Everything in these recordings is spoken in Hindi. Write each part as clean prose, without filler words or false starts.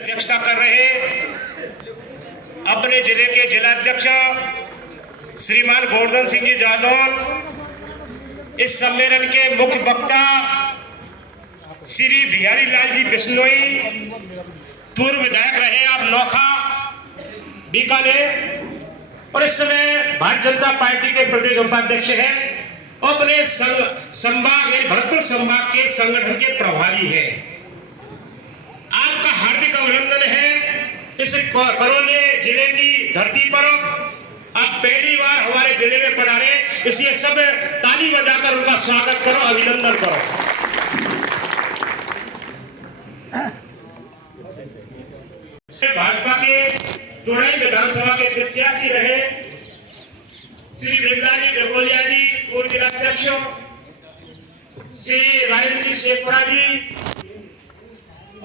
अध्यक्षता कर रहे अपने जिले के जिलाध्यक्ष श्रीमान गोवर्धन सिंह जी जादौन, इस सम्मेलन के मुख्य वक्ता श्री बिहारी लाल जी बिश्नोई, पूर्व विधायक रहे आप नौखा बीकानेर और इस समय भारतीय जनता पार्टी के प्रदेश उपाध्यक्ष हैं और अपने संभाग भरतपुर संभाग के संगठन के प्रभारी हैं। आपका हार्दिक अभिनंदन है। इस करौली जिले की धरती पर आप पहली बार हमारे जिले में पधारे, इसलिए सब ताली बजाकर उनका स्वागत करो, अभिनंदन करो। भाजपा के टोड़ाई विधानसभा के प्रत्याशी रहे श्री बृजलाल जी डगोलिया जी, पूर्व जिलाध्यक्ष, श्री राजेंद्र जी शेखपुरा जी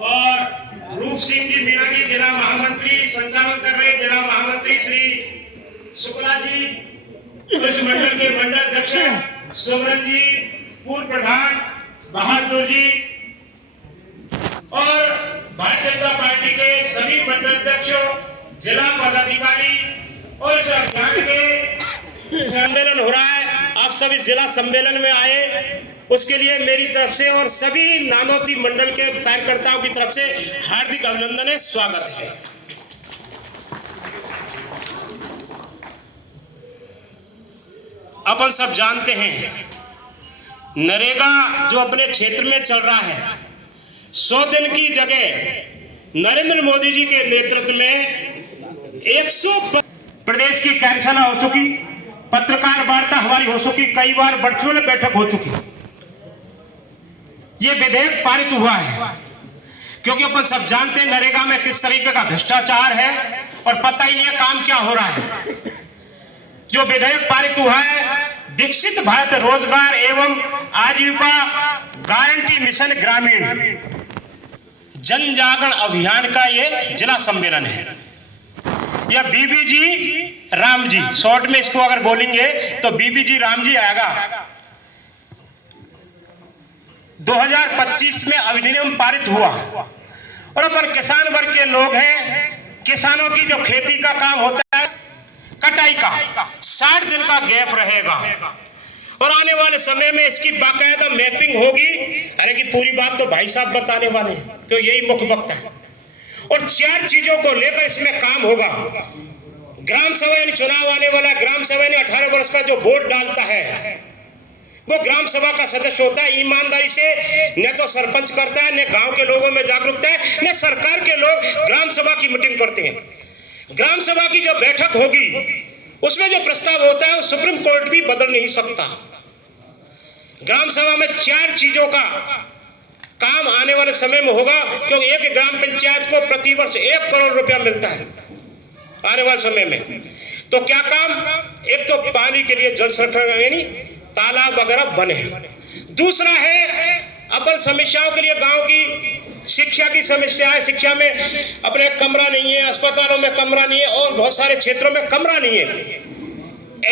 और रूप सिंह जी मीणा जी जिला महामंत्री, संचालन कर रहे जिला महामंत्री श्री शुक्ला जी, इस मंडल के मंडल अध्यक्ष सोमरन जी, पूर्व प्रधान बहादुर जी और भारतीय जनता पार्टी के सभी मंडल अध्यक्ष, जिला पदाधिकारी और इस अभियान के सम्मेलन हो रहा है, आप सभी जिला सम्मेलन में आए, उसके लिए मेरी तरफ से और सभी नानौती मंडल के कार्यकर्ताओं की तरफ से हार्दिक अभिनंदन है, स्वागत है। अपन सब जानते हैं नरेगा जो अपने क्षेत्र में चल रहा है, 100 दिन की जगह नरेंद्र मोदी जी के नेतृत्व में 100 प्रदेश की कार्यशाला हो चुकी, पत्रकार वार्ता हमारी हो चुकी, कई बार वर्चुअल बैठक हो चुकी। ये विधेयक पारित हुआ है क्योंकि अपन सब जानते हैं नरेगा में किस तरीके का भ्रष्टाचार है और पता ही नहीं है काम क्या हो रहा है। जो विधेयक पारित हुआ है, विकसित भारत रोजगार एवं आजीविका गारंटी मिशन ग्रामीण जन जागरण अभियान का ये जिला सम्मेलन है। यह बीबीजी राम जी, शॉर्ट में इसको अगर बोलेंगे तो बीबीजी राम जी आएगा। 2025 में अधिनियम पारित हुआ और अपन किसान वर्ग के लोग हैं। किसानों की जो खेती का काम होता है, कटाई का 60 दिन का गैप रहेगा और आने वाले समय में इसकी बाकायदा मैपिंग होगी। अरे की पूरी बात तो भाई साहब बताने वाले हैं, तो यही मुख्य वक्ता है। और 4 चीजों को लेकर इसमें काम होगा। ग्राम सभा चुनाव आने वाला, ग्राम सभा ने 18 वर्ष का जो वोट डालता है वो ग्राम सभा का सदस्य होता है। ईमानदारी से न तो सरपंच करता है, न गांव के लोगों में जागरूकता है, न सरकार के लोग ग्राम सभा की मीटिंग करते हैं। ग्राम सभा की जो बैठक होगी उसमें जो प्रस्ताव होता है वो सुप्रीम कोर्ट भी बदल नहीं सकता। ग्राम सभा में 4 चीजों का काम आने वाले समय में होगा, क्योंकि एक ग्राम पंचायत को प्रतिवर्ष 1 करोड़ रुपया मिलता है आने वाले समय में। तो क्या काम, एक तो पानी के लिए जल संरक्षण यानी तालाब वगैरह बने। दूसरा है अपन समस्याओं के लिए गांव की शिक्षा की समस्या है, शिक्षा में अपने कमरा नहीं है, अस्पतालों में कमरा नहीं है और बहुत सारे क्षेत्रों में कमरा नहीं है।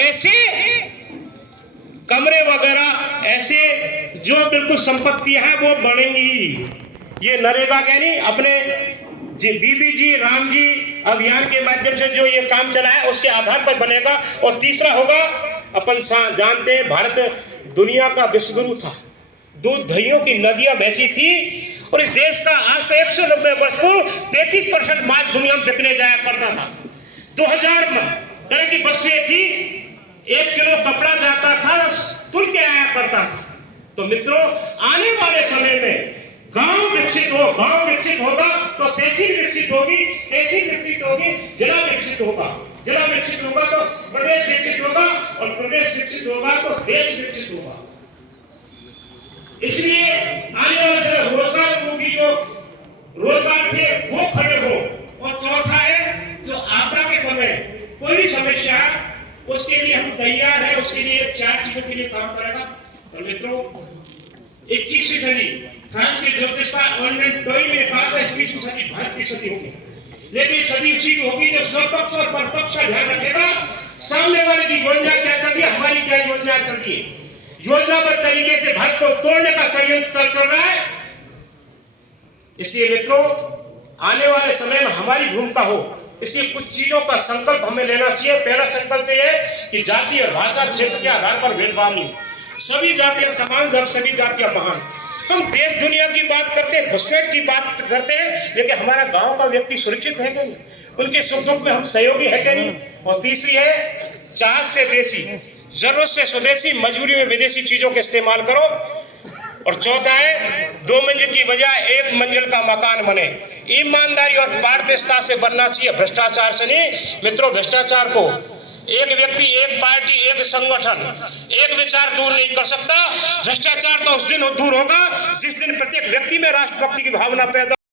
ऐसे कमरे वगैरह ऐसे जो बिल्कुल संपत्तियां हैं वो बढ़ेंगी। ये नरेगा यानी अपने बीबीजी राम जी अभियान के माध्यम से जो ये काम चला है उसके आधार पर बनेगा। और तीसरा होगा, अपन जानते हैं भारत दुनिया का विश्वगुरु था, दूध दहियों की नदियां बहती थी और इस देश का आज से 190 वर्ष पूर्व 33% माल दुनिया में बिकने जाया करता था। 2000 तरह की वस्तुएं थी, 1 किलो कपड़ा जाता था, तुल के आया करता था। तो मित्रों, आने वाले समय में गांव विकसित हो, गांव विकसित होगा तो तहसील विकसित होगी, तहसील विकसित होगी जिला विकसित होगा, जिला विकसित होगा तो प्रदेश विकसित होगा और प्रदेश विकसित होगा तो देश विकसित होगा। इसलिए आने वाले समय रोजगार की जो रोजगार थे वो खड़े हो। और चौथा है, जो आपदा के समय कोई भी समस्या उसके लिए हम तैयार है, उसके लिए 4 चीजों के लिए काम करेगा। और मित्रों, 21वीं सदी फ्रांस के ज्योतिषकार डोई ने कहा था 21वीं सदी भारत की सदी होगी, लेकिन सदी उसी की होगी जो स्वपक्ष और परपक्ष का ध्यान रखेगा। सामने वाले की योजना क्या चल रही है, हमारी क्या योजना चल रही है, योजनाबद्ध तरीके से भारत को तोड़ने का षड्यंत्र चल रहा है। इसलिए मित्रों, आने वाले समय में हमारी भूमिका हो, इसलिए कुछ चीजों का संकल्प हमें लेना चाहिए। पहला संकल्प ये है कि जाति और भाषा क्षेत्र के आधार पर भेदभाव नहीं, सभी जातियां समान, जब सभी जातियां महान। हम देश दुनिया की बात करते हैं, घुसपैठ की बात करते हैं, लेकिन हमारा गांव का व्यक्ति सुरक्षित है कि नहीं, उनके सुख दुख में हम सहयोगी है कि नहीं। और तीसरी है चाहत से देसी, जरूरत से स्वदेशी, मजबूरी में विदेशी चीजों का इस्तेमाल करो। और चौथा है 2 मंजिल की बजाय 1 मंजिल का मकान बने। ईमानदारी और पारदर्शिता से बनना चाहिए, भ्रष्टाचार से नहीं। मित्रों, भ्रष्टाचार को एक व्यक्ति, एक पार्टी, एक संगठन, एक विचार दूर नहीं कर सकता। भ्रष्टाचार तो उस दिन दूर होगा जिस दिन प्रत्येक व्यक्ति में राष्ट्रभक्ति की भावना पैदा